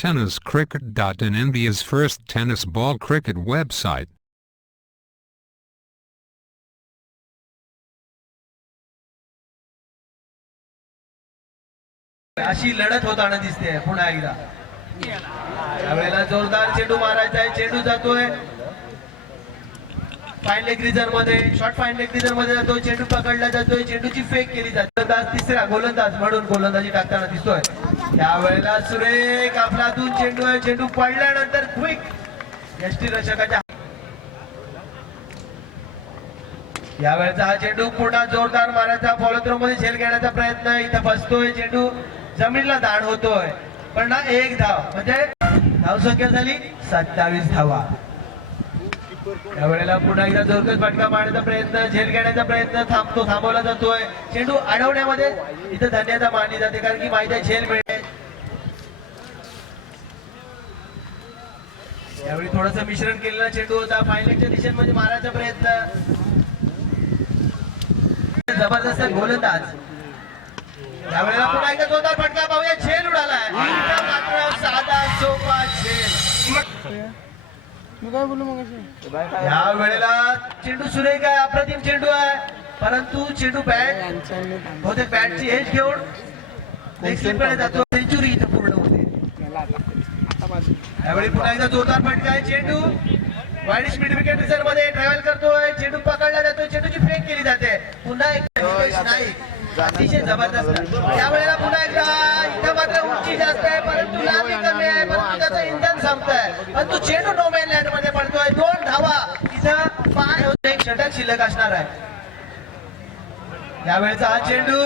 TennisCricket.in, India's first tennis ball cricket website. अशी लढत होताना दिसते पुन्हा एकदा. यावेळेला जोरदार चेंडू मारायचा आहे. चेंडू जातोय फाईन लेग रिजन मध्ये, शॉर्ट फाईन लेग रिजन मध्ये जातो. चेंडू पकडला जातोय, चेंडूची फेक केली जाते. तिसरा गोलंदाज म्हणून गोलंदाजी टाकताना दिसतोय. यावेळेला सुरेख आपला हातून चेंडू आहे. चेंडू पडल्यानंतर क्विक यष्टीरक्षकाच्या यावेळेचा हा चेंडू पुन्हा जोरदार मारायचा. फॉलोथ्रो मध्ये झेल घेण्याचा प्रयत्न. इथं बसतोय चेंडू, जमिनीला दाण होतोय. पण ना एक धाव म्हणजे धावसंख्या झाली 27 धावा. यावेळेला पुन्हा एकदा जोरदार फटका मारण्याचा प्रयत्न, झेल घेण्याचा प्रयत्न थांबवला जातोय. चेंडू अडवण्यामध्ये इथं धन्यता मानली जाते, कारण की माहिती आहे झेल मिळते. यावेळी थोडंसं मिश्रण केलेला चेंडू होता. फायनलच्या दिशेमध्ये मारायचा प्रयत्न. जबरदस्त गोलंदाज. यावेळेला पुन्हा एकदा जोरदार फटका पाहूया. झेल उडालाय. मात्र साधा सोपा झेल. या वेळेला चेंडू सुरेख आहे, अप्रतिम चेंडू आहे. परंतु चेंडू बॅट बहुतेक बॅटची एज घेऊन कडे जातो. सेंचुरी इथे पूर्ण होते. यावेळी पुन्हा एकदा जोरदार फटका आहे. चेंडू वाईड स्पीड विकेट रिझर्व मध्ये ट्रॅव्हल करतोय. चेंडू पकडला जातोय, चेंडूची फेक केली जाते. पुन्हा एकदा नाईक अतिशय जबरदस्त. यावेळेला पुन्हा एकदा इथं मात्र उंची जास्त आहे, परंतु लांबी कमी आहे. परंतु त्याचं इंधन संपतंय. परंतु चेंडू नो मॅन लँड मध्ये पडतोय. 2 धावा. इथं 5 एक षटक शिल्लक असणार आहे. यावेळेचा हा चेंडू